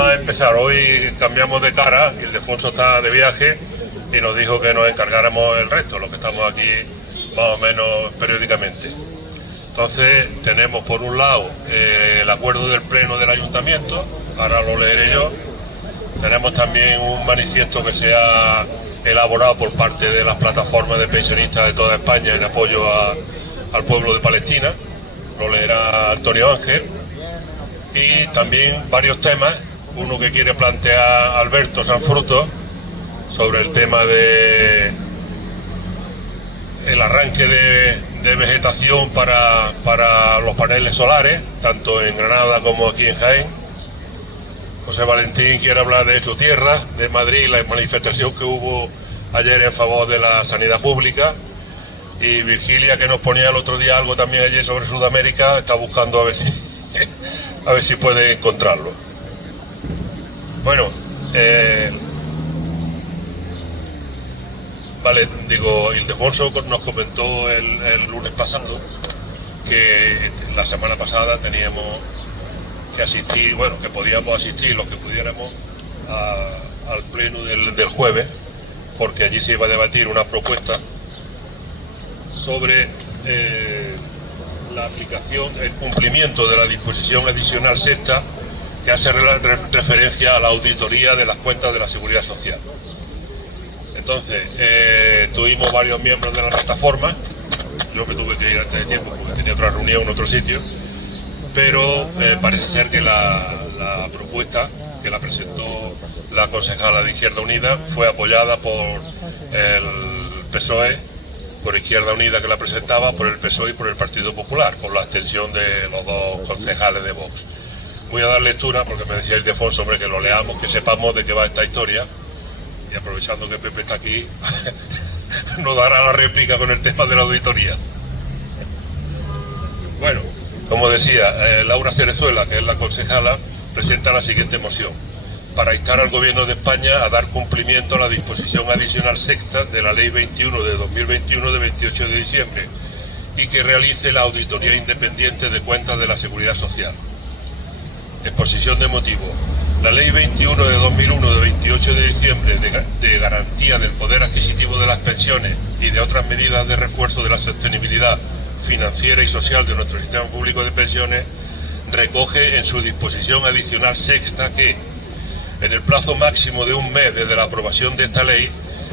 A empezar, hoy cambiamos de cara, Ildefonso está de viaje y nos dijo que nos encargáramos el resto, los que estamos aquí más o menos periódicamente. Entonces tenemos por un lado el acuerdo del pleno del ayuntamiento, ahora lo leeré yo. Tenemos también un manifiesto que se ha elaborado por parte de las plataformas de pensionistas de toda España en apoyo al pueblo de Palestina, lo leerá Antonio Ángel. Y también varios temas, uno que quiere plantear Alberto Sanfruto sobre el tema de el arranque de vegetación para los paneles solares, tanto en Granada como aquí en Jaén. José Valentín quiere hablar de Hecho Tierra, de Madrid, la manifestación que hubo ayer en favor de la sanidad pública. Y Virgilia, que nos ponía el otro día algo también ayer sobre Sudamérica, está buscando a ver si puede encontrarlo. Bueno, vale, digo, Ildefonso nos comentó el lunes pasado que la semana pasada teníamos que asistir, bueno, que podíamos asistir los que pudiéramos al pleno del jueves, porque allí se iba a debatir una propuesta sobre la aplicación, el cumplimiento de la disposición adicional sexta que hace referencia a la auditoría de las cuentas de la Seguridad Social. Entonces, tuvimos varios miembros de la plataforma, yo me tuve que ir antes de tiempo porque tenía otra reunión en otro sitio, pero parece ser que la propuesta que la presentó la concejala de Izquierda Unida fue apoyada por el PSOE, por Izquierda Unida que la presentaba, por el PSOE y por el Partido Popular, por la abstención de los dos concejales de Vox. Voy a dar lectura porque me decía Ildefonso, hombre, que lo leamos, que sepamos de qué va esta historia, y aprovechando que Pepe está aquí, nos dará la réplica con el tema de la auditoría. Bueno, como decía, Laura Cerezuela, que es la concejala, presenta la siguiente moción: para instar al Gobierno de España a dar cumplimiento a la disposición adicional sexta de la Ley 21 de 2021 de 28 de diciembre y que realice la auditoría independiente de cuentas de la Seguridad Social. Exposición de motivos. La Ley 21 de 2001 de 28 de diciembre de garantía del poder adquisitivo de las pensiones y de otras medidas de refuerzo de la sostenibilidad financiera y social de nuestro sistema público de pensiones recoge en su disposición adicional sexta que, en el plazo máximo de un mes desde la aprobación de esta ley,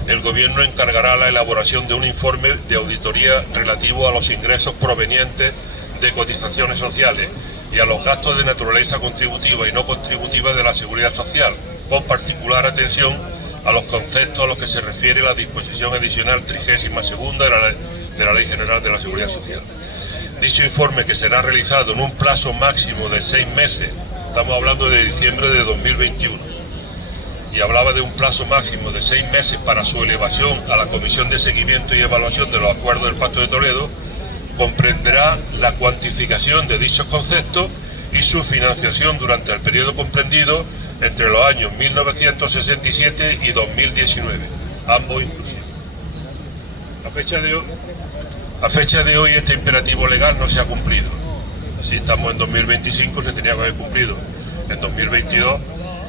el Gobierno encargará la elaboración de un informe de auditoría relativo a los ingresos provenientes de cotizaciones sociales y a los gastos de naturaleza contributiva y no contributiva de la Seguridad Social, con particular atención a los conceptos a los que se refiere la disposición adicional 32ª de la Ley General de la Seguridad Social. Dicho informe, que será realizado en un plazo máximo de 6 meses, estamos hablando de diciembre de 2021, y hablaba de un plazo máximo de 6 meses para su elevación a la Comisión de Seguimiento y Evaluación de los Acuerdos del Pacto de Toledo, comprenderá la cuantificación de dichos conceptos y su financiación durante el periodo comprendido entre los años 1967 y 2019, ambos inclusivos. A fecha de hoy este imperativo legal no se ha cumplido. Así estamos en 2025, se tenía que haber cumplido en 2022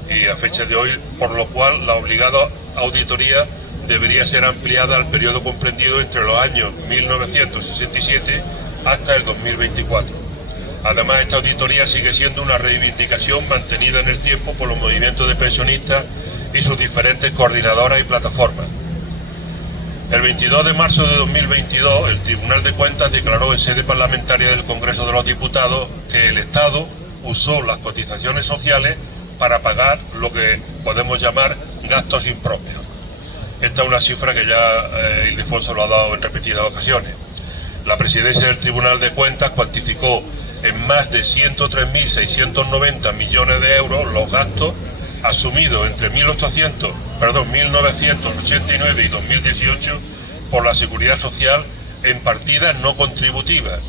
y a fecha de hoy, por lo cual la obligada auditoría debería ser ampliada al periodo comprendido entre los años 1967 hasta el 2024. Además, esta auditoría sigue siendo una reivindicación mantenida en el tiempo por los movimientos de pensionistas y sus diferentes coordinadoras y plataformas. El 22 de marzo de 2022, el Tribunal de Cuentas declaró en sede parlamentaria del Congreso de los Diputados que el Estado usó las cotizaciones sociales para pagar lo que podemos llamar gastos impropios. Esta es una cifra que ya Ildefonso lo ha dado en repetidas ocasiones. La presidencia del Tribunal de Cuentas cuantificó en más de 103.690 millones de euros los gastos asumidos entre 1989 y 2018 por la Seguridad Social en partidas no contributivas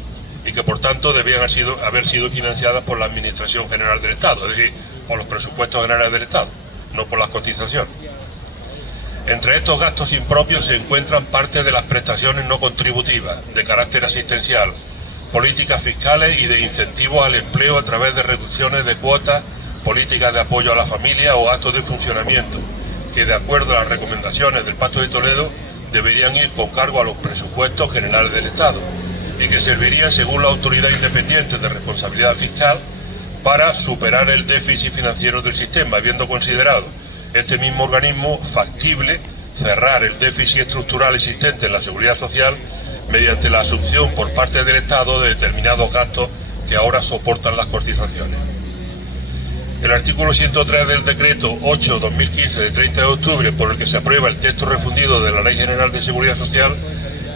y que por tanto debían haber sido financiadas por la Administración General del Estado, es decir, por los presupuestos generales del Estado, no por las cotizaciones. Entre estos gastos impropios se encuentran parte de las prestaciones no contributivas, de carácter asistencial, políticas fiscales y de incentivos al empleo a través de reducciones de cuotas políticas de apoyo a la familia o gastos de funcionamiento, que de acuerdo a las recomendaciones del Pacto de Toledo deberían ir con cargo a los presupuestos generales del Estado y que servirían, según la Autoridad Independiente de Responsabilidad Fiscal, para superar el déficit financiero del sistema, habiendo considerado este mismo organismo factible cerrar el déficit estructural existente en la Seguridad Social mediante la asunción por parte del Estado de determinados gastos que ahora soportan las cotizaciones. El artículo 103 del Decreto 8/2015 de 30 de octubre, por el que se aprueba el texto refundido de la Ley General de Seguridad Social,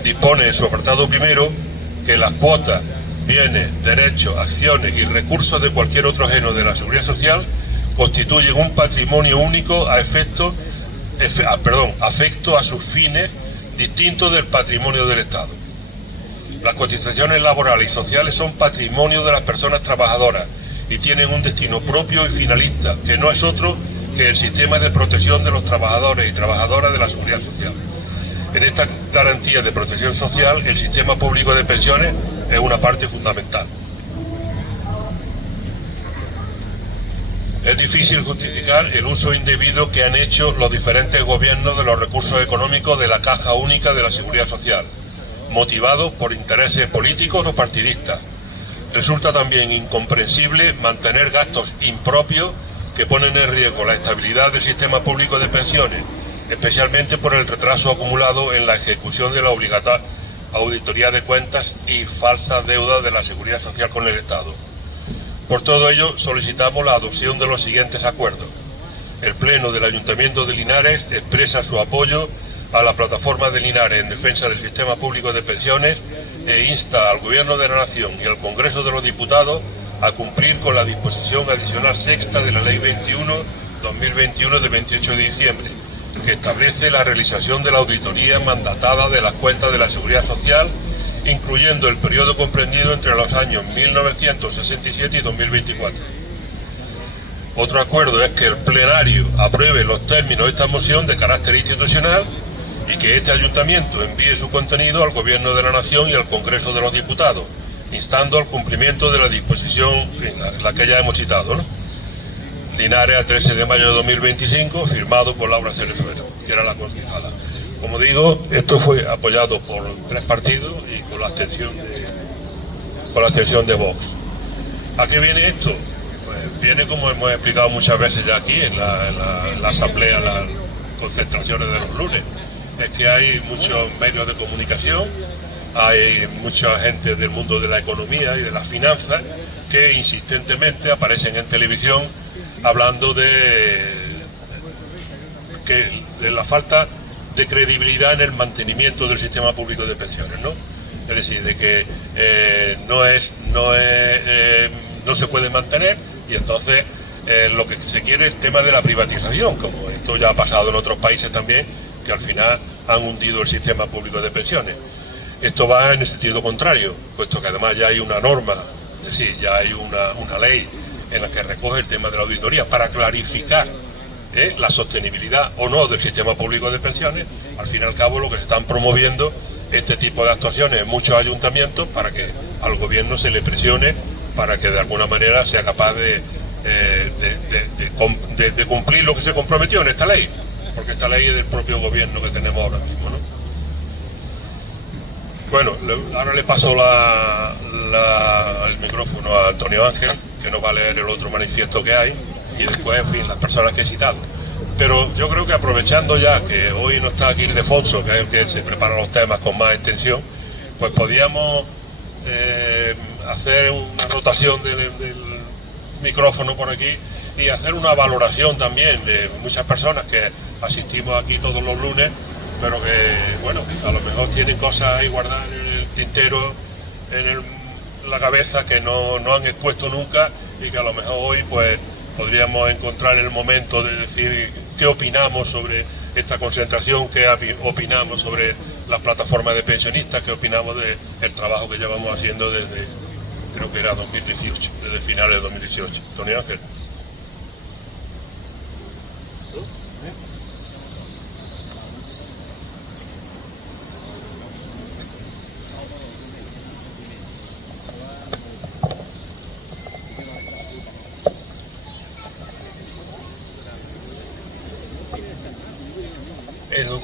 dispone en su apartado primero que las cuotas, bienes, derechos, acciones y recursos de cualquier otro ajeno de la Seguridad Social constituyen un patrimonio único afecto a sus fines distintos del patrimonio del Estado. Las cotizaciones laborales y sociales son patrimonio de las personas trabajadoras y tienen un destino propio y finalista, que no es otro que el sistema de protección de los trabajadores y trabajadoras de la Seguridad Social. En esta garantía de protección social, el sistema público de pensiones es una parte fundamental. Es difícil justificar el uso indebido que han hecho los diferentes gobiernos de los recursos económicos de la Caja Única de la Seguridad Social, motivados por intereses políticos o partidistas. Resulta también incomprensible mantener gastos impropios que ponen en riesgo la estabilidad del sistema público de pensiones, especialmente por el retraso acumulado en la ejecución de la obligatoria auditoría de cuentas y falsa deuda de la Seguridad Social con el Estado. Por todo ello, solicitamos la adopción de los siguientes acuerdos. El Pleno del Ayuntamiento de Linares expresa su apoyo a la plataforma de Linares en defensa del sistema público de pensiones e insta al Gobierno de la Nación y al Congreso de los Diputados a cumplir con la disposición adicional sexta de la Ley 21/2021 de 28 de diciembre, que establece la realización de la auditoría mandatada de las cuentas de la Seguridad Social, incluyendo el periodo comprendido entre los años 1967 y 2024. Otro acuerdo es que el plenario apruebe los términos de esta moción de carácter institucional y que este ayuntamiento envíe su contenido al Gobierno de la Nación y al Congreso de los Diputados, instando al cumplimiento de la disposición, en fin, la que ya hemos citado, ¿no? Linares, a 13 de mayo de 2025, firmado por Laura Cerezuela, que era la concejala. Como digo, esto fue apoyado por 3 partidos y con la abstención de Vox. ¿A qué viene esto? Pues viene, como hemos explicado muchas veces ya aquí en la asamblea, las concentraciones de los lunes, es que hay muchos medios de comunicación, hay mucha gente del mundo de la economía y de las finanzas que insistentemente aparecen en televisión hablando de la falta de credibilidad en el mantenimiento del sistema público de pensiones, ¿no? Es decir, de que no se puede mantener y entonces lo que se quiere es el tema de la privatización, como esto ya ha pasado en otros países también, que al final han hundido el sistema público de pensiones. Esto va en el sentido contrario, puesto que además ya hay una norma, es decir, ya hay una ley en la que recoge el tema de la auditoría para clarificar la sostenibilidad o no del sistema público de pensiones. Al fin y al cabo, lo que se están promoviendo este tipo de actuaciones en muchos ayuntamientos para que al gobierno se le presione para que de alguna manera sea capaz de cumplir lo que se comprometió en esta ley, porque esta ley es del propio gobierno que tenemos ahora mismo, ¿no? Bueno, ahora le paso el micrófono a Antonio Ángel, que nos va a leer el otro manifiesto que hay, y después, en fin, las personas que he citado. Pero yo creo que aprovechando ya que hoy no está aquí Ildefonso, que es el que se prepara los temas con más extensión, pues podíamos hacer una rotación del micrófono por aquí y hacer una valoración también de muchas personas que asistimos aquí todos los lunes, pero que, bueno, a lo mejor tienen cosas ahí guardadas en el tintero, en la cabeza, que no han expuesto nunca y que a lo mejor hoy pues podríamos encontrar el momento de decir qué opinamos sobre esta concentración, qué opinamos sobre la plataforma de pensionistas, qué opinamos del trabajo que llevamos haciendo desde, creo que era 2018, desde finales de 2018. Antonio Ángel.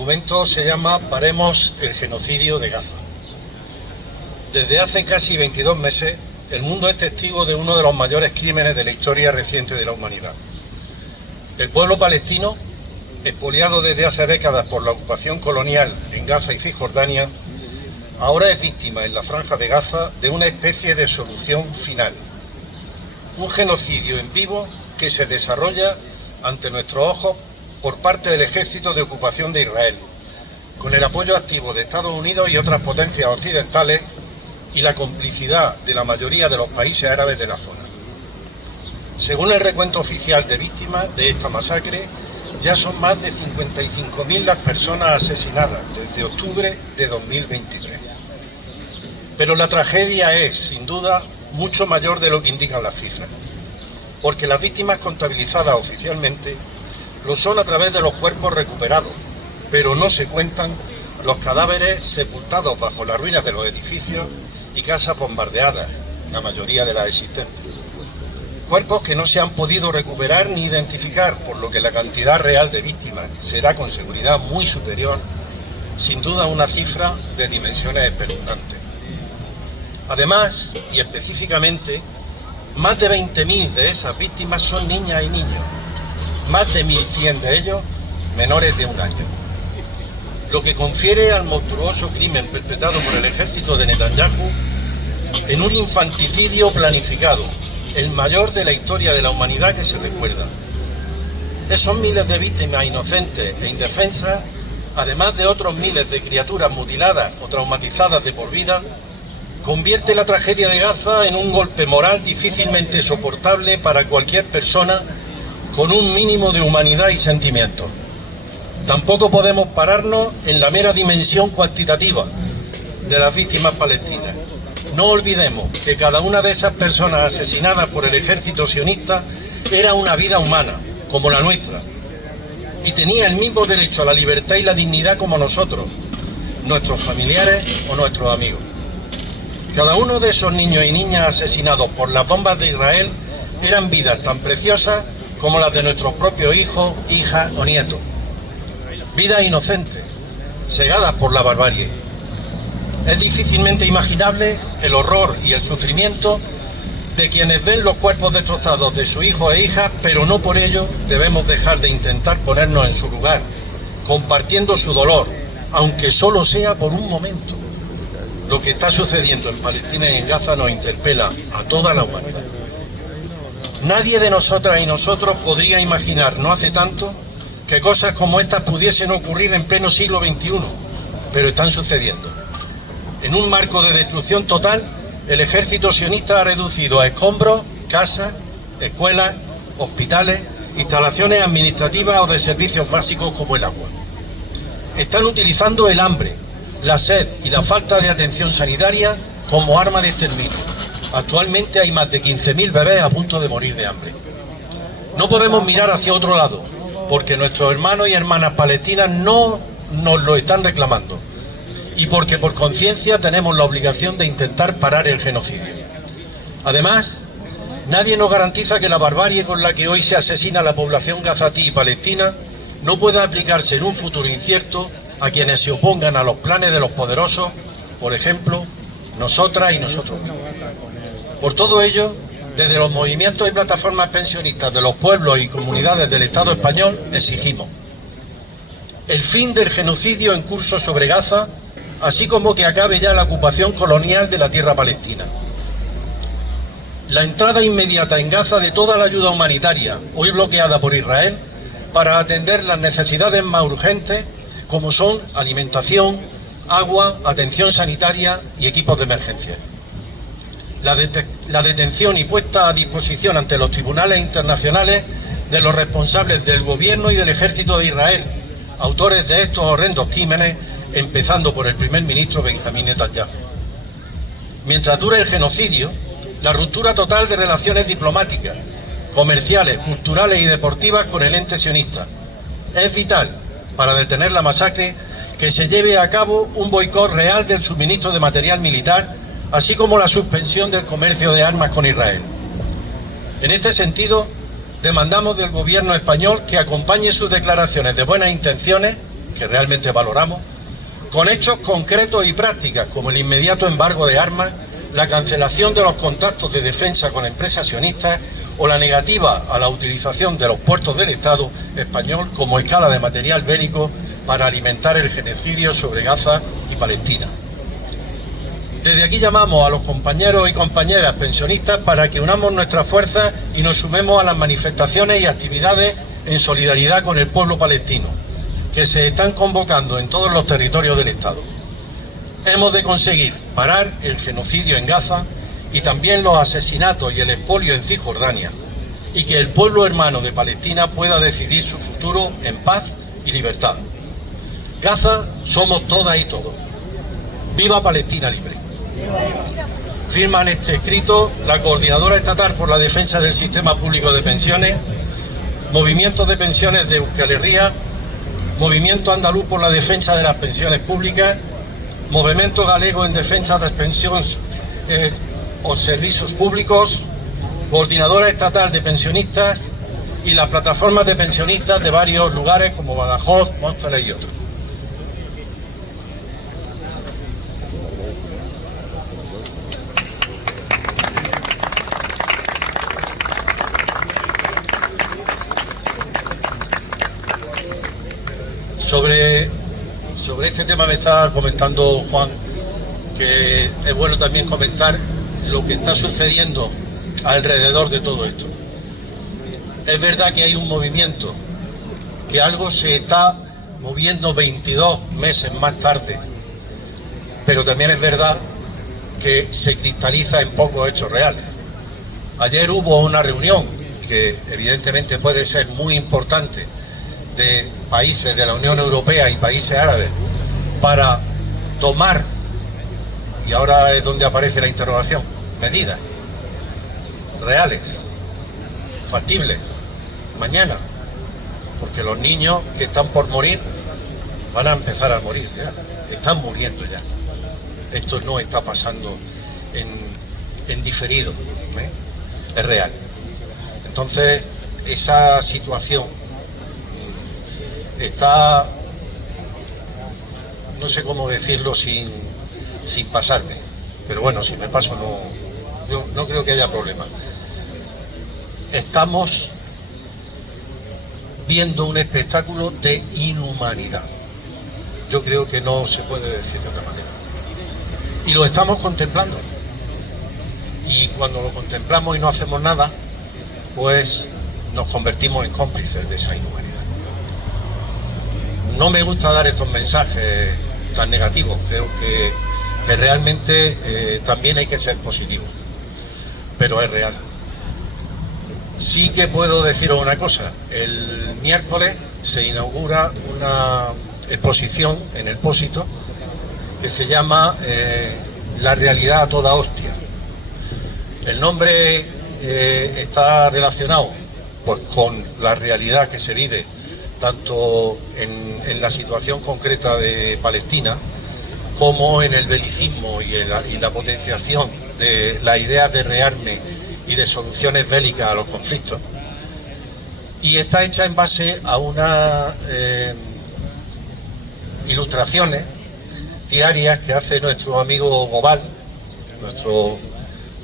documento se llama Paremos el genocidio de Gaza. Desde hace casi 22 meses, el mundo es testigo de uno de los mayores crímenes de la historia reciente de la humanidad. El pueblo palestino, expoliado desde hace décadas por la ocupación colonial en Gaza y Cisjordania, ahora es víctima en la Franja de Gaza de una especie de solución final. Un genocidio en vivo que se desarrolla ante nuestros ojos por parte del Ejército de Ocupación de Israel, con el apoyo activo de Estados Unidos y otras potencias occidentales y la complicidad de la mayoría de los países árabes de la zona. Según el recuento oficial de víctimas de esta masacre, ya son más de 55.000 las personas asesinadas desde octubre de 2023. Pero la tragedia es, sin duda, mucho mayor de lo que indican las cifras, porque las víctimas contabilizadas oficialmente lo son a través de los cuerpos recuperados, pero no se cuentan los cadáveres sepultados bajo las ruinas de los edificios y casas bombardeadas, la mayoría de las existentes. Cuerpos que no se han podido recuperar ni identificar, por lo que la cantidad real de víctimas será con seguridad muy superior, sin duda una cifra de dimensiones espeluznantes. Además, y específicamente, más de 20.000 de esas víctimas son niñas y niños, más de 1.100 de ellos menores de 1 año. Lo que confiere al monstruoso crimen perpetrado por el ejército de Netanyahu en un infanticidio planificado, el mayor de la historia de la humanidad que se recuerda. Esos miles de víctimas inocentes e indefensas, además de otros miles de criaturas mutiladas o traumatizadas de por vida, convierte la tragedia de Gaza en un golpe moral difícilmente soportable para cualquier persona con un mínimo de humanidad y sentimiento. Tampoco podemos pararnos en la mera dimensión cuantitativa de las víctimas palestinas. No olvidemos que cada una de esas personas asesinadas por el ejército sionista era una vida humana, como la nuestra, y tenía el mismo derecho a la libertad y la dignidad como nosotros, nuestros familiares o nuestros amigos. Cada uno de esos niños y niñas asesinados por las bombas de Israel eran vidas tan preciosas como las de nuestros propios hijos, hijas o nietos. Vidas inocentes, cegadas por la barbarie. Es difícilmente imaginable el horror y el sufrimiento de quienes ven los cuerpos destrozados de sus hijos e hijas, pero no por ello debemos dejar de intentar ponernos en su lugar, compartiendo su dolor, aunque solo sea por un momento. Lo que está sucediendo en Palestina y en Gaza nos interpela a toda la humanidad. Nadie de nosotras y nosotros podría imaginar, no hace tanto, que cosas como estas pudiesen ocurrir en pleno siglo XXI, pero están sucediendo. En un marco de destrucción total, el ejército sionista ha reducido a escombros casas, escuelas, hospitales, instalaciones administrativas o de servicios básicos como el agua. Están utilizando el hambre, la sed y la falta de atención sanitaria como arma de exterminio. Actualmente hay más de 15.000 bebés a punto de morir de hambre. No podemos mirar hacia otro lado, porque nuestros hermanos y hermanas palestinas no nos lo están reclamando, y porque por conciencia tenemos la obligación de intentar parar el genocidio. Además, nadie nos garantiza que la barbarie con la que hoy se asesina a la población gazatí y palestina no pueda aplicarse en un futuro incierto a quienes se opongan a los planes de los poderosos, por ejemplo, nosotras y nosotros mismos. Por todo ello, desde los movimientos y plataformas pensionistas de los pueblos y comunidades del Estado español exigimos el fin del genocidio en curso sobre Gaza, así como que acabe ya la ocupación colonial de la tierra palestina. La entrada inmediata en Gaza de toda la ayuda humanitaria, hoy bloqueada por Israel, para atender las necesidades más urgentes, como son alimentación, agua, atención sanitaria y equipos de emergencia. La detención y puesta a disposición ante los tribunales internacionales de los responsables del gobierno y del ejército de Israel, autores de estos horrendos crímenes, empezando por el primer ministro Benjamín Netanyahu. Mientras dure el genocidio, la ruptura total de relaciones diplomáticas, comerciales, culturales y deportivas con el ente sionista. Es vital, para detener la masacre, que se lleve a cabo un boicot real del suministro de material militar, así como la suspensión del comercio de armas con Israel. En este sentido, demandamos del gobierno español que acompañe sus declaraciones de buenas intenciones, que realmente valoramos, con hechos concretos y prácticas como el inmediato embargo de armas, la cancelación de los contactos de defensa con empresas sionistas o la negativa a la utilización de los puertos del Estado español como escala de material bélico para alimentar el genocidio sobre Gaza y Palestina. Desde aquí llamamos a los compañeros y compañeras pensionistas para que unamos nuestras fuerzas y nos sumemos a las manifestaciones y actividades en solidaridad con el pueblo palestino, que se están convocando en todos los territorios del Estado. Hemos de conseguir parar el genocidio en Gaza y también los asesinatos y el expolio en Cisjordania, y que el pueblo hermano de Palestina pueda decidir su futuro en paz y libertad. Gaza somos todas y todos. ¡Viva Palestina libre! Firman este escrito la Coordinadora Estatal por la Defensa del Sistema Público de Pensiones, Movimiento de Pensiones de Euskal Herria, Movimiento Andaluz por la Defensa de las Pensiones Públicas, Movimiento Galego en Defensa das Pensións o Servicios Públicos, Coordinadora Estatal de Pensionistas y las plataformas de pensionistas de varios lugares como Badajoz, Móstoles y otros. Sobre este tema me está comentando Juan que es bueno también comentar lo que está sucediendo alrededor de todo esto. Es verdad que hay un movimiento, que algo se está moviendo 22 meses más tarde, pero también es verdad que se cristaliza en pocos hechos reales. Ayer hubo una reunión que evidentemente puede ser muy importante de países de la Unión Europea y países árabes para tomar, y ahora es donde aparece la interrogación, medidas reales, factibles, mañana, porque los niños que están por morir van a empezar a morir ya, están muriendo ya. Esto no está pasando en diferido, ¿eh? Es real. Entonces, esa situación está, no sé cómo decirlo sin pasarme, pero bueno, si me paso no creo que haya problema. Estamos viendo un espectáculo de inhumanidad. Yo creo que no se puede decir de otra manera. Y lo estamos contemplando. Y cuando lo contemplamos y no hacemos nada, pues nos convertimos en cómplices de esa inhumanidad. No me gusta dar estos mensajes tan negativos. Creo que realmente también hay que ser positivos. Pero es real. Sí que puedo deciros una cosa. El miércoles se inaugura una exposición en el Pósito que se llama La realidad a toda hostia. El nombre está relacionado pues con la realidad que se vive tanto en la situación concreta de Palestina como en el belicismo y la potenciación de las ideas de rearme y de soluciones bélicas a los conflictos. Y está hecha en base a unas ilustraciones diarias que hace nuestro amigo Gobal, nuestro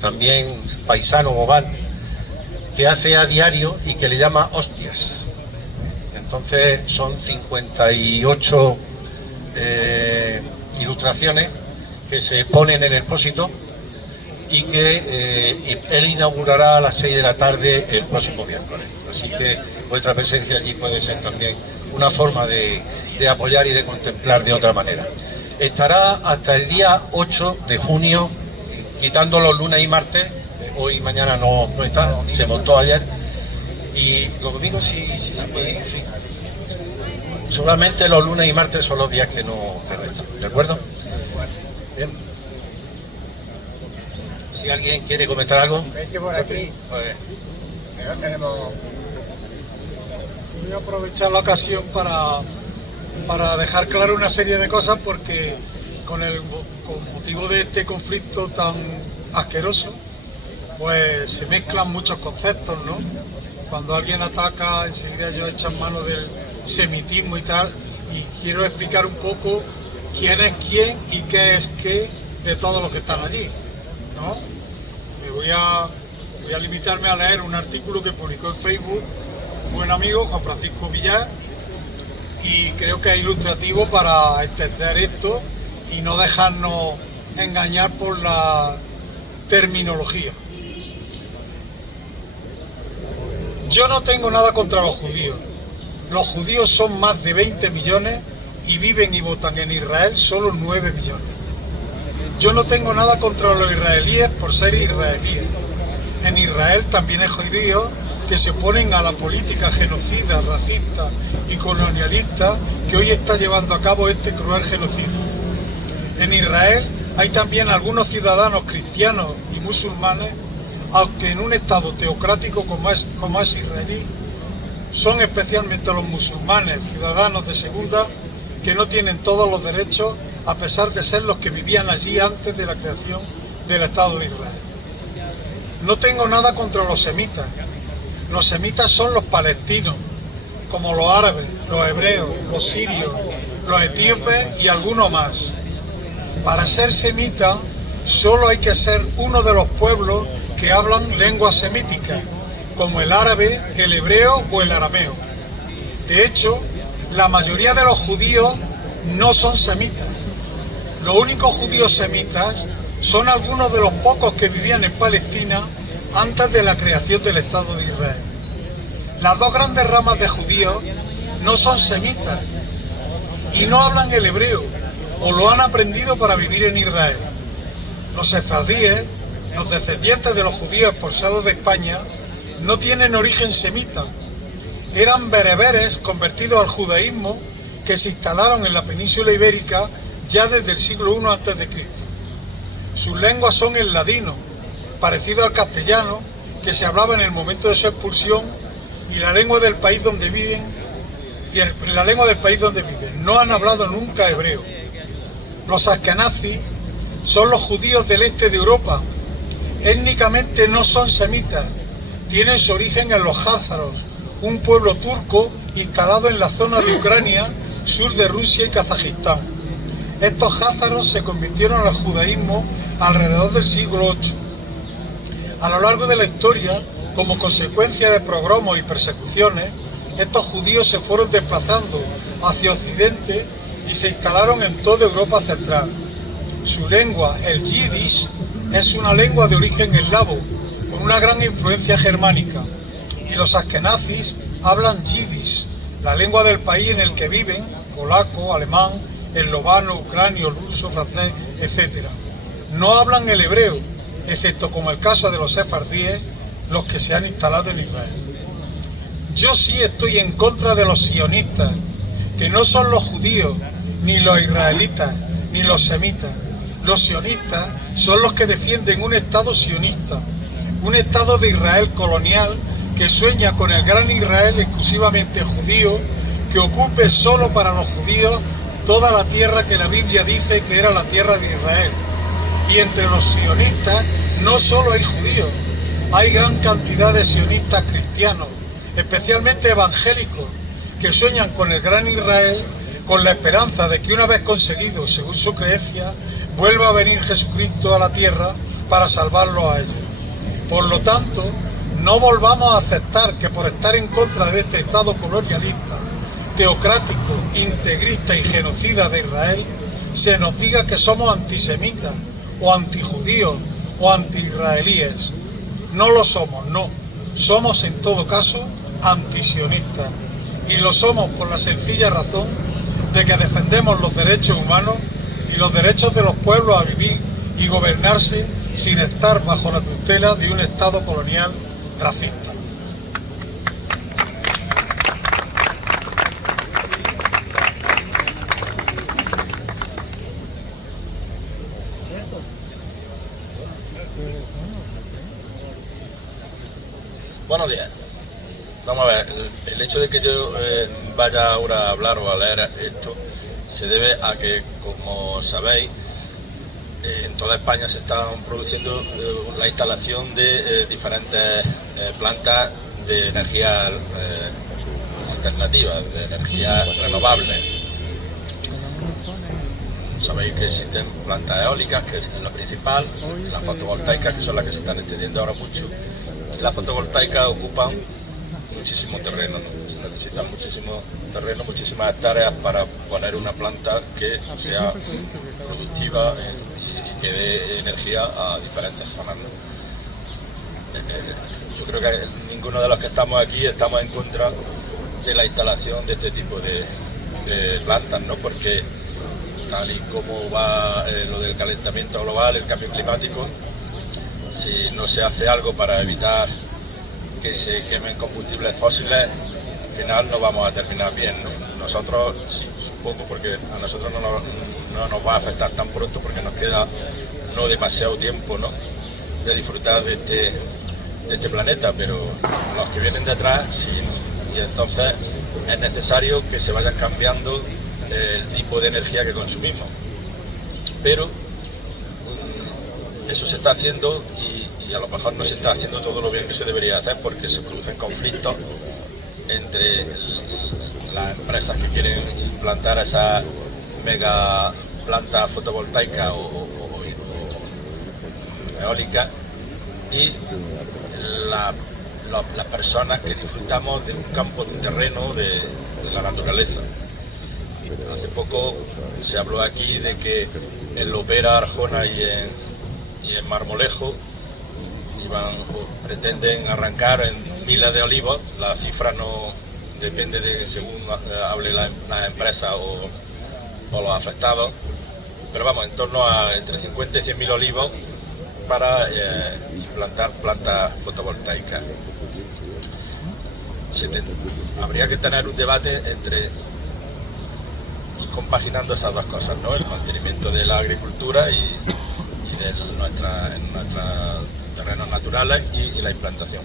también paisano Gobal, que hace a diario y que le llama hostias. Entonces son 58 ilustraciones que se ponen en el Pósito y que él inaugurará a las 6 de la tarde el próximo miércoles. Así que vuestra presencia allí puede ser también una forma de apoyar y de contemplar de otra manera. Estará hasta el día 8 de junio, quitando los lunes y martes. Hoy y mañana no está, se montó ayer. Y los domingos sí. Solamente los lunes y martes son los días que no están, ¿de acuerdo? Bien. Si alguien quiere comentar algo. Es que por aquí tenemos. Voy a aprovechar la ocasión para dejar claro una serie de cosas, porque con motivo de este conflicto tan asqueroso, pues se mezclan muchos conceptos, ¿no? Cuando alguien ataca, enseguida ellos echan mano del semitismo y tal, y quiero explicar un poco quién es quién y qué es qué de todos los que están allí, ¿no? Voy a limitarme a leer un artículo que publicó en Facebook un buen amigo, Juan Francisco Villar, y creo que es ilustrativo para entender esto y no dejarnos engañar por la terminología. Yo no tengo nada contra los judíos. Los judíos son más de 20 millones y viven y votan en Israel solo 9 millones. Yo no tengo nada contra los israelíes por ser israelíes. En Israel también hay judíos que se oponen a la política genocida, racista y colonialista que hoy está llevando a cabo este cruel genocidio. En Israel hay también algunos ciudadanos cristianos y musulmanes, aunque en un estado teocrático como es israelí, son especialmente los musulmanes, ciudadanos de segunda, que no tienen todos los derechos a pesar de ser los que vivían allí antes de la creación del Estado de Israel. No tengo nada contra los semitas. Los semitas son los palestinos, como los árabes, los hebreos, los sirios, los etíopes y algunos más. Para ser semita solo hay que ser uno de los pueblos que hablan lenguas semíticas, como el árabe, el hebreo o el arameo. De hecho, la mayoría de los judíos no son semitas. Los únicos judíos semitas son algunos de los pocos que vivían en Palestina antes de la creación del Estado de Israel. Las dos grandes ramas de judíos no son semitas y no hablan el hebreo o lo han aprendido para vivir en Israel. Los sefardíes, los descendientes de los judíos expulsados de España, no tienen origen semita. Eran bereberes convertidos al judaísmo que se instalaron en la península ibérica ya desde el siglo I a.C. Sus lenguas son el ladino, parecido al castellano, que se hablaba en el momento de su expulsión, y la lengua del país donde viven, No han hablado nunca hebreo. Los askenazis son los judíos del este de Europa. Étnicamente no son semitas. Tienen su origen en los házaros, un pueblo turco instalado en la zona de Ucrania, sur de Rusia y Kazajistán. Estos házaros se convirtieron al judaísmo alrededor del siglo VIII. A lo largo de la historia, como consecuencia de pogromos y persecuciones, estos judíos se fueron desplazando hacia Occidente y se instalaron en toda Europa central. Su lengua, el yiddish, es una lengua de origen eslavo, con una gran influencia germánica, y los askenazis hablan yiddish, la lengua del país en el que viven, polaco, alemán, esloveno, ucranio, ruso, francés, etc. No hablan el hebreo, excepto como el caso de los sefardíes, los que se han instalado en Israel. Yo sí estoy en contra de los sionistas, que no son los judíos, ni los israelitas, ni los semitas. Los sionistas son los que defienden un Estado sionista, un Estado de Israel colonial que sueña con el gran Israel exclusivamente judío, que ocupe solo para los judíos toda la tierra que la Biblia dice que era la tierra de Israel. Y entre los sionistas no solo hay judíos, hay gran cantidad de sionistas cristianos, especialmente evangélicos, que sueñan con el gran Israel, con la esperanza de que una vez conseguido, según su creencia, vuelva a venir Jesucristo a la tierra para salvarlos a ellos. Por lo tanto, no volvamos a aceptar que por estar en contra de este Estado colonialista, teocrático, integrista y genocida de Israel, se nos diga que somos antisemitas, o antijudíos, o antiisraelíes. No lo somos, no. Somos en todo caso antisionistas. Y lo somos por la sencilla razón de que defendemos los derechos humanos y los derechos de los pueblos a vivir y gobernarse sin estar bajo la tutela de un Estado colonial racista. Buenos días. Vamos a ver, el hecho de que yo vaya ahora a hablar o a leer esto se debe a que, como sabéis, en toda España se están produciendo la instalación de diferentes plantas de energía alternativa, de energía renovable. sabéis que existen plantas eólicas, que es la principal, las fotovoltaicas, que son las que se están entendiendo ahora mucho. Las fotovoltaicas ocupan muchísimo terreno, ¿no? Se necesitan muchísimo terreno, muchísimas hectáreas para poner una planta que sea productiva y que dé energía a diferentes zonas, ¿no? Yo creo que ninguno de los que estamos aquí estamos en contra de la instalación de este tipo de plantas, ¿no? Porque tal y como va lo del calentamiento global, el cambio climático, si no se hace algo para evitar que se quemen combustibles fósiles, al final no vamos a terminar bien, ¿no? Nosotros, sí, supongo, porque a nosotros no nos va a afectar tan pronto porque nos queda no demasiado tiempo, ¿no?, de disfrutar de este planeta, pero los que vienen detrás, sí, y entonces es necesario que se vayan cambiando el tipo de energía que consumimos. Pero eso se está haciendo y a lo mejor no se está haciendo todo lo bien que se debería hacer porque se producen conflictos entre las empresas que quieren implantar esas mega plantas fotovoltaicas o eólicas y las personas que disfrutamos de un campo, de un terreno, de la naturaleza. Hace poco se habló aquí de que en Lopera, Arjona y en Marmolejo pretenden arrancar en miles de olivos. La cifra no depende de según hable la empresa o los afectados, pero vamos, en torno a entre 50 y 100.000 olivos para implantar plantas fotovoltaicas. Habría que tener un debate entre ir compaginando esas dos cosas, ¿no? El mantenimiento de la agricultura y de nuestros terrenos naturales y la implantación.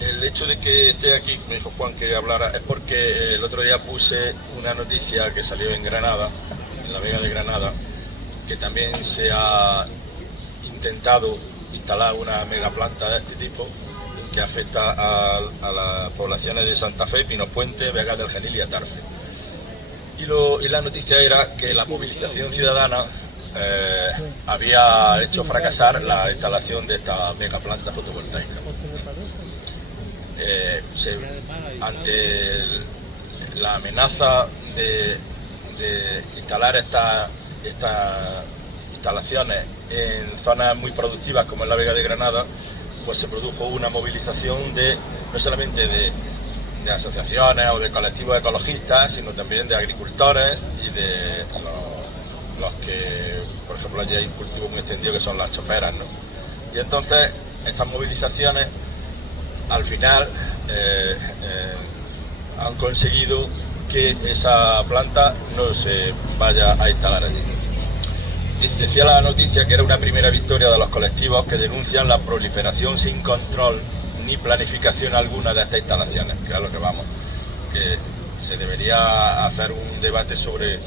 El hecho de que esté aquí, me dijo Juan que hablara, es porque el otro día puse una noticia que salió en Granada, en la Vega de Granada, que también se ha intentado instalar una megaplanta de este tipo que afecta a las poblaciones de Santa Fe, Pinos Puente, Vega del Genil y Atarfe. Y la noticia era que la movilización ciudadana había hecho fracasar la instalación de esta megaplanta fotovoltaica. Ante la amenaza de instalar estas instalaciones en zonas muy productivas como en la Vega de Granada, pues se produjo una movilización no solamente de asociaciones o de colectivos ecologistas, sino también de agricultores y de los que, por ejemplo, allí hay un cultivo muy extendido que son las choperas, ¿no? Y entonces estas movilizaciones al final han conseguido que esa planta no se vaya a instalar allí. Y decía la noticia que era una primera victoria de los colectivos que denuncian la proliferación sin control ni planificación alguna de estas instalaciones, que es a lo que vamos, que se debería hacer un debate sobre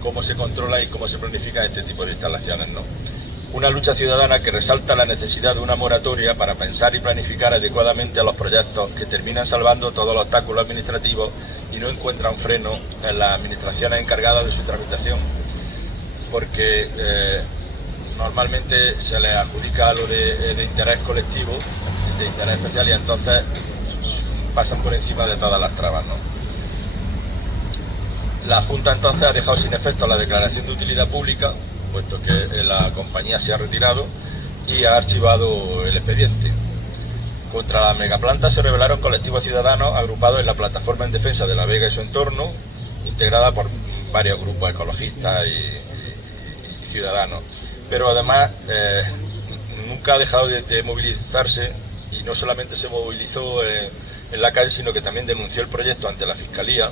cómo se controla y cómo se planifica este tipo de instalaciones, ¿no? Una lucha ciudadana que resalta la necesidad de una moratoria para pensar y planificar adecuadamente a los proyectos que terminan salvando todos los obstáculos administrativos y no encuentran freno en las administraciones encargadas de su tramitación, porque normalmente se les adjudica lo de interés colectivo, de interés especial, y entonces pasan por encima de todas las trabas, ¿no? La Junta entonces ha dejado sin efecto la declaración de utilidad pública, puesto que la compañía se ha retirado, y ha archivado el expediente. Contra la megaplanta se rebelaron colectivos ciudadanos agrupados en la Plataforma en Defensa de la Vega y su entorno, integrada por varios grupos ecologistas y ciudadanos. Pero además nunca ha dejado de movilizarse, y no solamente se movilizó en la calle, sino que también denunció el proyecto ante la Fiscalía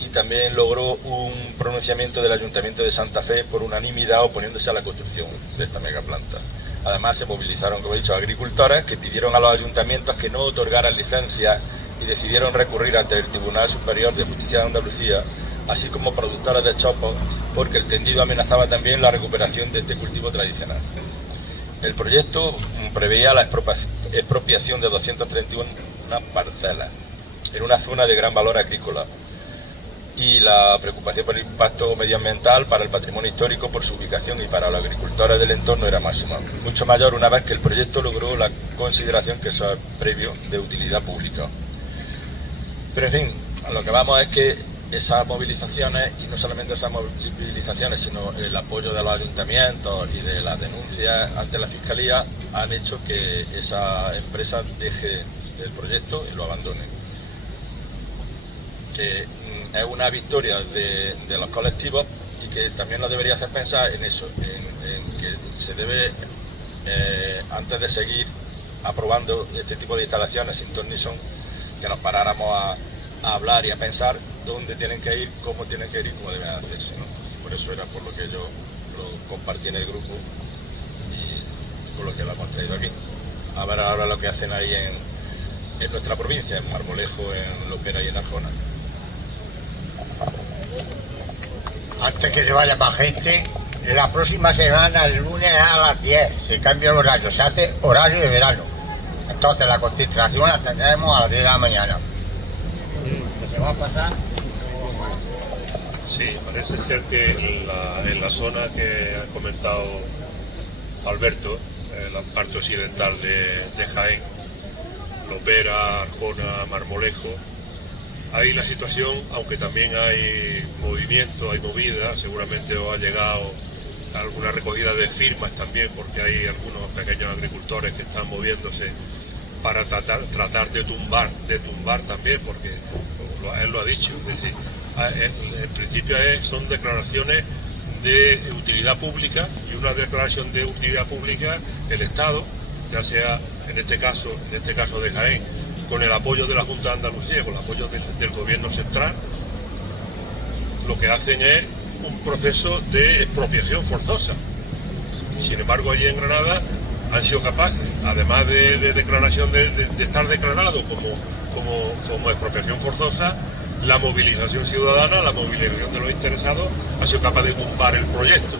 y también logró un pronunciamiento del Ayuntamiento de Santa Fe por unanimidad oponiéndose a la construcción de esta megaplanta. Además se movilizaron, como he dicho, agricultores que pidieron a los ayuntamientos que no otorgaran licencias y decidieron recurrir ante el Tribunal Superior de Justicia de Andalucía, así como productores de chopos, porque el tendido amenazaba también la recuperación de este cultivo tradicional. El proyecto preveía la expropiación de 231 parcelas en una zona de gran valor agrícola. y la preocupación por el impacto medioambiental para el patrimonio histórico por su ubicación y para los agricultores del entorno era máxima, mucho mayor una vez que el proyecto logró la consideración que eso es previo de utilidad pública. Pero en fin, a lo que vamos es que esas movilizaciones, y no solamente esas movilizaciones, sino el apoyo de los ayuntamientos y de las denuncias ante la Fiscalía, han hecho que esa empresa deje el proyecto y lo abandone. Que es una victoria de los colectivos y que también nos debería hacer pensar en eso, en que se debe, antes de seguir aprobando este tipo de instalaciones sin ton ni son, que nos paráramos a hablar y a pensar dónde tienen que ir, cómo tienen que ir y cómo deben hacerse, ¿no? Por eso era por lo que yo lo compartí en el grupo y por lo que lo hemos traído aquí. A ver ahora lo que hacen ahí en nuestra provincia, en Marmolejo, en Lopera y en Arjona. Antes que se vaya más gente, la próxima semana, el lunes a las 10, se cambia el horario, se hace horario de verano. Entonces la concentración la tendremos a las 10 de la mañana. ¿Qué se va a pasar? Sí, parece ser que en la zona que ha comentado Alberto, la parte occidental de Jaén, Lopera, Arjona, Marmolejo, ahí la situación, aunque también hay movimiento, hay movida, seguramente os ha llegado alguna recogida de firmas también, porque hay algunos pequeños agricultores que están moviéndose para tratar de tumbar también, porque él lo ha dicho, es decir, en principio son declaraciones de utilidad pública, y una declaración de utilidad pública, el Estado, ya sea en este caso de Jaén, con el apoyo de la Junta de Andalucía, con el apoyo del gobierno central, lo que hacen es un proceso de expropiación forzosa. Sin embargo, allí en Granada han sido capaces, además de declaración de estar declarado como expropiación forzosa, la movilización ciudadana, la movilización de los interesados, ha sido capaz de tumbar el proyecto.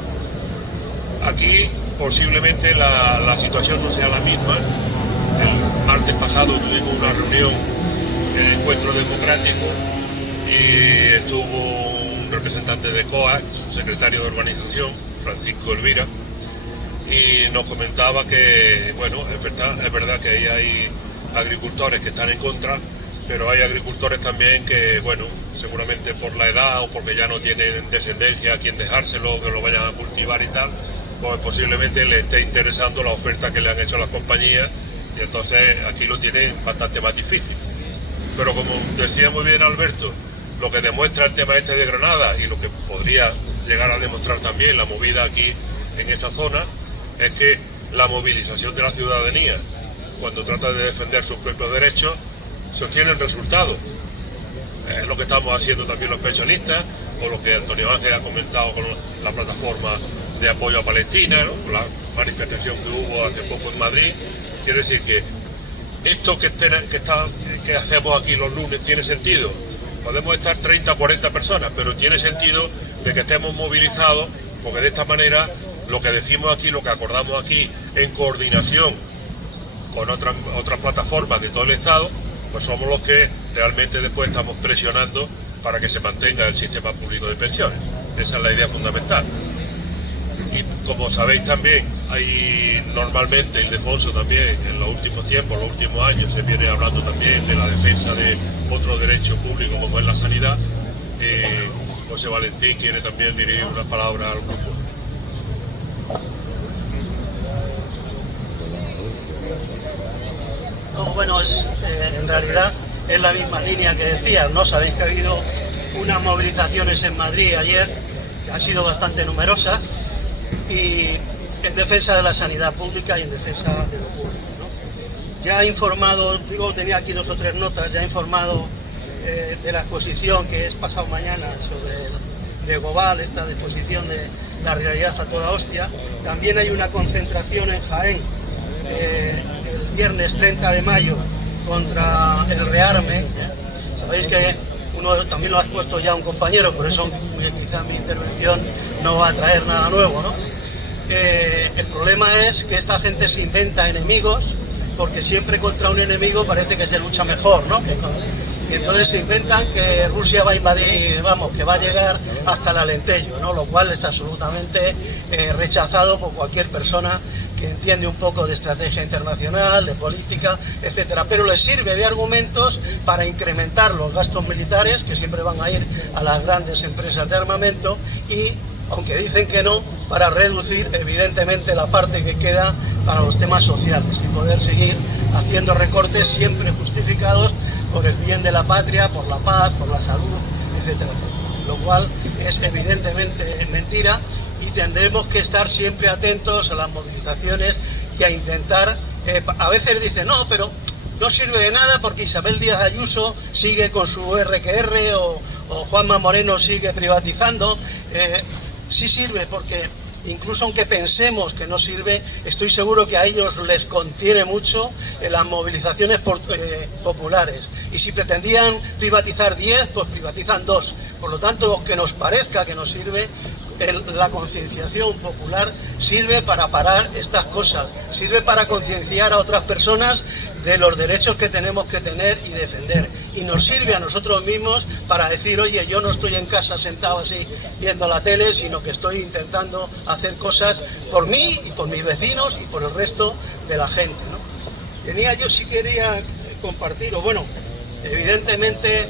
Aquí posiblemente la situación no sea la misma. El martes pasado tuvimos una reunión en el Encuentro Democrático y estuvo un representante de COA, su secretario de Organización, Francisco Elvira, y nos comentaba que, bueno, es verdad que ahí hay agricultores que están en contra, pero hay agricultores también que, bueno, seguramente por la edad o porque ya no tienen descendencia a quien dejárselo, que lo vayan a cultivar y tal, pues posiblemente les esté interesando la oferta que le han hecho las compañías, y entonces aquí lo tienen bastante más difícil. Pero como decía muy bien Alberto, lo que demuestra el tema este de Granada, y lo que podría llegar a demostrar también la movida aquí en esa zona, es que la movilización de la ciudadanía, cuando trata de defender sus propios derechos, se obtienen resultados. Es lo que estamos haciendo también los pensionistas, o lo que Antonio Ángel ha comentado con la plataforma de apoyo a Palestina, ¿no? La manifestación que hubo hace poco en Madrid. Quiere decir que esto que hacemos aquí los lunes tiene sentido. Podemos estar 30 o 40 personas, pero tiene sentido de que estemos movilizados, porque de esta manera lo que decimos aquí, lo que acordamos aquí, en coordinación con otras plataformas de todo el Estado, pues somos los que realmente después estamos presionando para que se mantenga el sistema público de pensiones. Esa es la idea fundamental. Y como sabéis también, hay normalmente, Ildefonso también, en los últimos tiempos, los últimos años, se viene hablando también de la defensa de otro derecho público como es la sanidad. José Valentín quiere también dirigir unas palabras al grupo. No, bueno, en realidad es la misma línea que decías, ¿no? Sabéis que ha habido unas movilizaciones en Madrid ayer, que han sido bastante numerosas, y en defensa de la sanidad pública y en defensa de lo público, ¿no? Ya ha informado, digo, tenía aquí 2 o 3 notas, ya ha informado de la exposición que es pasado mañana de Gobal, esta exposición de la realidad a toda hostia. También hay una concentración en Jaén, el viernes 30 de mayo, contra el rearme. Sabéis que uno también lo ha expuesto ya un compañero, por eso quizá mi intervención no va a traer nada nuevo, ¿no? El problema es que esta gente se inventa enemigos, porque siempre contra un enemigo parece que se lucha mejor, ¿no? y entonces se inventan que Rusia va a invadir, vamos, que va a llegar hasta el Alentejo, ¿no? Lo cual es absolutamente rechazado por cualquier persona que entiende un poco de estrategia internacional, de política, etcétera, pero les sirve de argumentos para incrementar los gastos militares, que siempre van a ir a las grandes empresas de armamento, y, aunque dicen que no, para reducir evidentemente la parte que queda para los temas sociales y poder seguir haciendo recortes siempre justificados por el bien de la patria, por la paz, por la salud, etcétera, etcétera. Lo cual es evidentemente mentira, y tendremos que estar siempre atentos a las movilizaciones y a intentar, a veces dicen, no, pero no sirve de nada porque Isabel Díaz Ayuso sigue con su RQR o Juanma Moreno sigue privatizando. Sí sirve, porque incluso aunque pensemos que no sirve, estoy seguro que a ellos les contiene mucho las movilizaciones populares, y si pretendían privatizar 10, pues privatizan 2. Por lo tanto, aunque nos parezca que no sirve, la concienciación popular sirve para parar estas cosas, sirve para concienciar a otras personas de los derechos que tenemos que tener y defender, y nos sirve a nosotros mismos para decir, oye, yo no estoy en casa sentado así viendo la tele, sino que estoy intentando hacer cosas por mí y por mis vecinos y por el resto de la gente, ¿no? Yo sí quería compartir, o bueno, evidentemente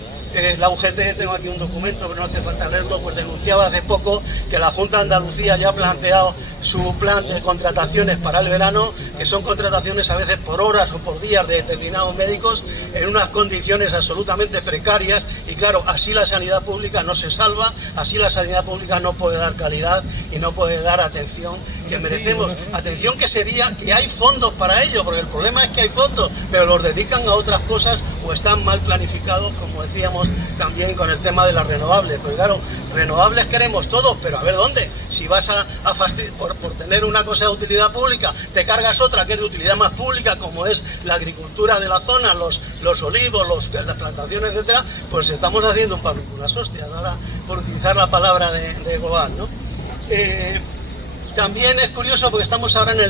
la UGT, tengo aquí un documento, pero no hace falta leerlo, pues denunciaba hace poco que la Junta de Andalucía ya ha planteado su plan de contrataciones para el verano, que son contrataciones a veces por horas o por días de determinados médicos en unas condiciones absolutamente precarias, y claro, así la sanidad pública no se salva, así la sanidad pública no puede dar calidad y no puede dar atención que merecemos, atención que sería, que hay fondos para ello, porque el problema es que hay fondos, pero los dedican a otras cosas o están mal planificados, como decíamos también con el tema de las renovables. Pues claro, renovables queremos todos, pero a ver dónde, si vas a fastidiar por tener una cosa de utilidad pública, te cargas otra que es de utilidad más pública, como es la agricultura de la zona, los olivos, las plantaciones, etcétera, pues estamos haciendo un palo con unas hostias, ahora por utilizar la palabra de global, ¿no? También es curioso porque estamos ahora en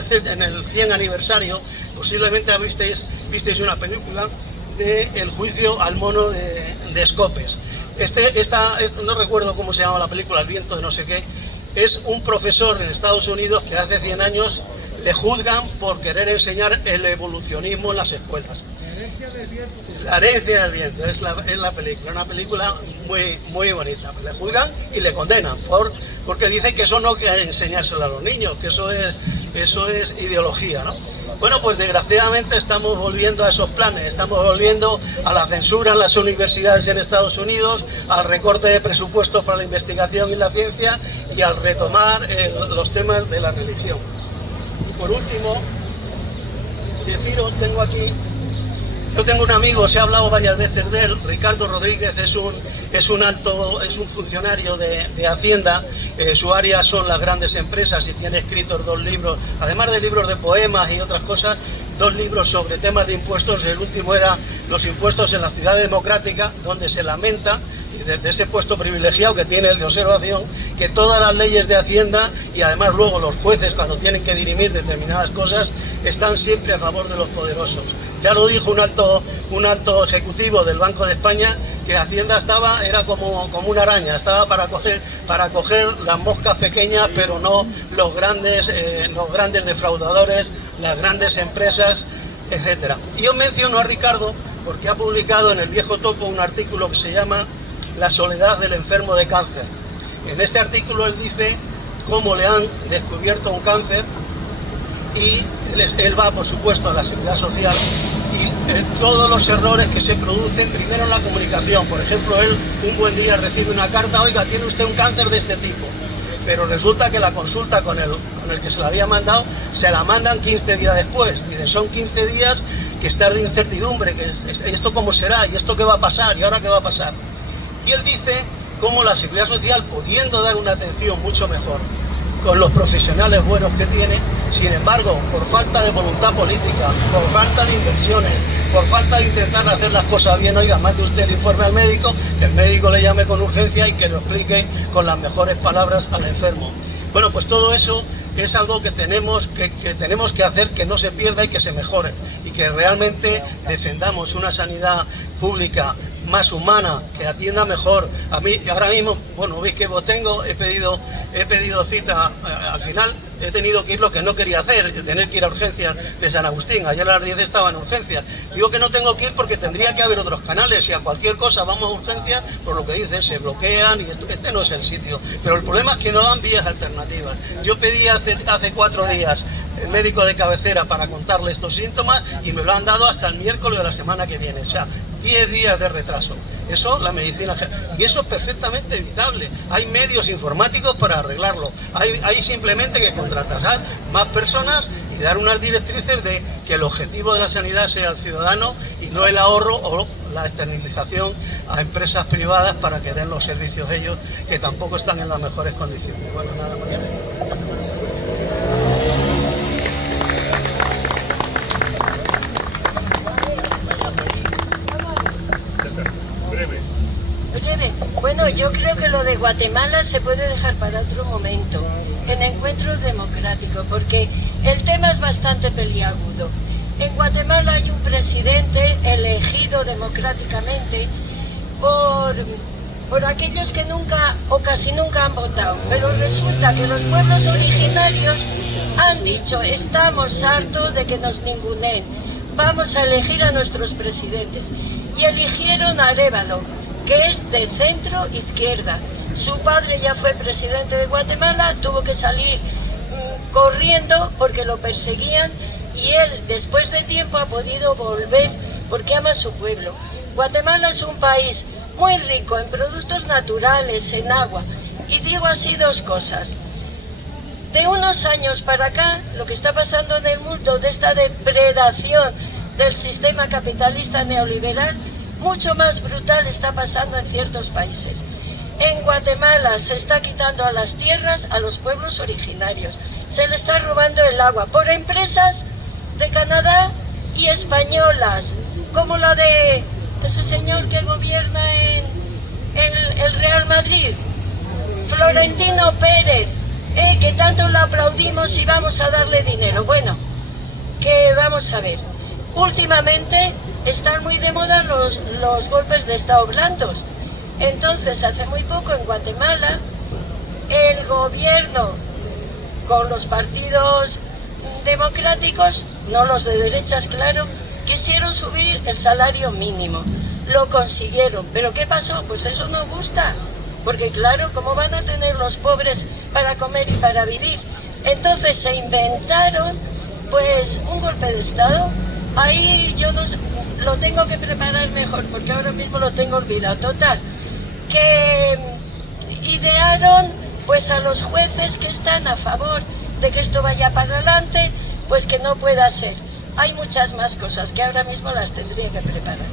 el 100 aniversario, posiblemente visteis una película de El juicio al mono de Escopes. No recuerdo cómo se llama la película, El viento de no sé qué, es un profesor en Estados Unidos que hace 100 años le juzgan por querer enseñar el evolucionismo en las escuelas. La herencia del viento es la película, una película muy, muy bonita. Le juzgan y le condenan porque dicen que eso no hay que enseñárselo a los niños, que eso es ideología, ¿no? Bueno, pues desgraciadamente estamos volviendo a esos planes, estamos volviendo a la censura en las universidades en Estados Unidos, al recorte de presupuestos para la investigación y la ciencia, y al retomar los temas de la religión. Y por último, deciros, yo tengo un amigo, se ha hablado varias veces de él, Ricardo Rodríguez, es un funcionario de Hacienda, su área son las grandes empresas y tiene escritos 2 libros, además de libros de poemas y otras cosas, 2 libros sobre temas de impuestos. El último era Los impuestos en la ciudad democrática, donde se lamenta, desde ese puesto privilegiado que tiene el de observación, que todas las leyes de Hacienda y además luego los jueces cuando tienen que dirimir determinadas cosas están siempre a favor de los poderosos. Ya lo dijo un alto ejecutivo del Banco de España, que Hacienda era como una araña, estaba para coger las moscas pequeñas, pero no los grandes defraudadores, las grandes empresas, etcétera. Y yo menciono a Ricardo porque ha publicado en El Viejo Topo un artículo que se llama La soledad del enfermo de cáncer. En este artículo él dice cómo le han descubierto un cáncer, y él va, por supuesto, a la Seguridad Social, y todos los errores que se producen primero en la comunicación. Por ejemplo, él un buen día recibe una carta, oiga, tiene usted un cáncer de este tipo, pero resulta que la consulta con el que se la había mandado se la mandan 15 días después. Dice, son 15 días que estás de incertidumbre, que esto cómo será, y esto qué va a pasar, y ahora qué va a pasar. Y él dice cómo la Seguridad Social, pudiendo dar una atención mucho mejor con los profesionales buenos que tiene, sin embargo, por falta de voluntad política, por falta de inversiones, por falta de intentar hacer las cosas bien, oiga, mande usted el informe al médico, que el médico le llame con urgencia y que lo explique con las mejores palabras al enfermo. Bueno, pues todo eso es algo que tenemos que hacer que no se pierda y que se mejore, y que realmente defendamos una sanidad pública más humana, que atienda mejor. A mí ahora mismo, bueno, veis que vos tengo, he pedido cita, al final he tenido que ir lo que no quería hacer, tener que ir a urgencias de San Agustín. Ayer a las 10 estaba en urgencias. Digo que no tengo que ir porque tendría que haber otros canales, y a cualquier cosa vamos a urgencias, por lo que dices, se bloquean y este no es el sitio. Pero el problema es que no dan vías alternativas. Yo pedí hace 4 días el médico de cabecera para contarle estos síntomas y me lo han dado hasta el miércoles de la semana que viene, o sea, 10 días de retraso. Eso, la medicina, y eso es perfectamente evitable. Hay medios informáticos para arreglarlo. Hay simplemente que contratar más personas y dar unas directrices de que el objetivo de la sanidad sea el ciudadano y no el ahorro o la externalización a empresas privadas para que den los servicios ellos, que tampoco están en las mejores condiciones. Bueno, nada más. Breve. Bueno, yo creo que lo de Guatemala se puede dejar para otro momento, en encuentros democráticos, porque el tema es bastante peliagudo. En Guatemala hay un presidente elegido democráticamente por aquellos que nunca o casi nunca han votado, pero resulta que los pueblos originarios han dicho: estamos hartos de que nos ninguneen, vamos a elegir a nuestros presidentes, y eligieron a Arévalo, que es de centro izquierda. Su padre ya fue presidente de Guatemala, tuvo que salir corriendo porque lo perseguían, y él después de tiempo ha podido volver porque ama a su pueblo. Guatemala es un país muy rico en productos naturales, en agua, y digo así 2 cosas. De unos años para acá, lo que está pasando en el mundo, de esta depredación del sistema capitalista neoliberal, mucho más brutal está pasando en ciertos países. En Guatemala se está quitando a las tierras a los pueblos originarios, se le está robando el agua por empresas de Canadá y españolas, como la de ese señor que gobierna en el Real Madrid, Florentino Pérez, que tanto le aplaudimos y vamos a darle dinero. Bueno, que vamos a ver, últimamente están muy de moda los golpes de estado blandos. Entonces, hace muy poco en Guatemala, el gobierno con los partidos democráticos, no los de derechas, claro, quisieron subir el salario mínimo. Lo consiguieron, pero ¿qué pasó? Pues eso no gusta, porque claro, ¿cómo van a tener los pobres para comer y para vivir? Entonces se inventaron pues un golpe de estado. Ahí yo no sé, lo tengo que preparar mejor porque ahora mismo lo tengo olvidado. Total, que idearon pues a los jueces que están a favor de que esto vaya para adelante, pues que no pueda ser. Hay muchas más cosas que ahora mismo las tendría que preparar.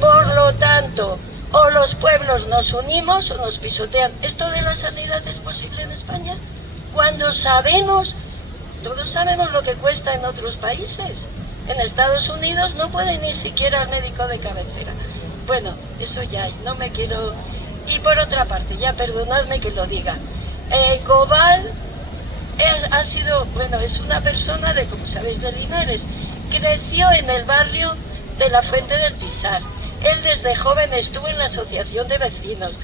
Por lo tanto, o los pueblos nos unimos o nos pisotean. ¿Esto de la sanidad es posible en España? Cuando sabemos, todos sabemos lo que cuesta en otros países. En Estados Unidos no pueden ir siquiera al médico de cabecera. Bueno, eso ya hay, no me quiero... Y por otra parte, ya perdonadme que lo diga, Cobal ha sido, bueno, es una persona de, como sabéis, de Linares. Creció en el barrio de la Fuente del Pisar. Él desde joven estuvo en la asociación de vecinos.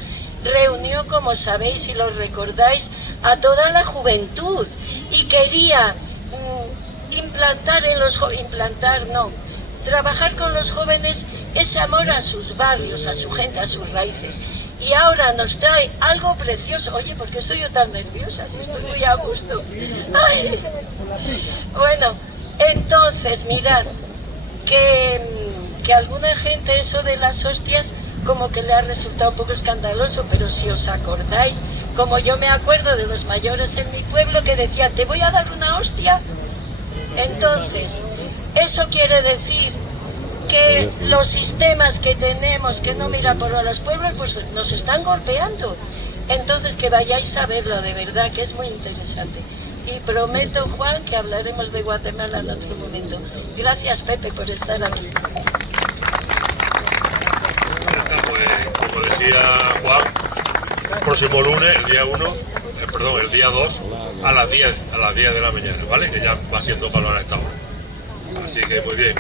Reunió, como sabéis y lo recordáis, a toda la juventud y quería trabajar con los jóvenes ese amor a sus barrios, a su gente, a sus raíces. Y ahora nos trae algo precioso. Oye, ¿por qué estoy yo tan nerviosa? Si estoy muy a gusto. Ay. Bueno, entonces, mirad, que alguna gente eso de las hostias como que le ha resultado un poco escandaloso, pero si os acordáis, como yo me acuerdo de los mayores en mi pueblo que decían, te voy a dar una hostia. Entonces, eso quiere decir que los sistemas que tenemos que no miran por los pueblos, pues nos están golpeando. Entonces, que vayáis a verlo, de verdad, que es muy interesante. Y prometo, Juan, que hablaremos de Guatemala en otro momento. Gracias, Pepe, por estar aquí. Como decía Juan, próximo lunes, el día 2, a las 10 de la mañana, ¿vale? Que ya va siendo para esta hora. Así que muy bien.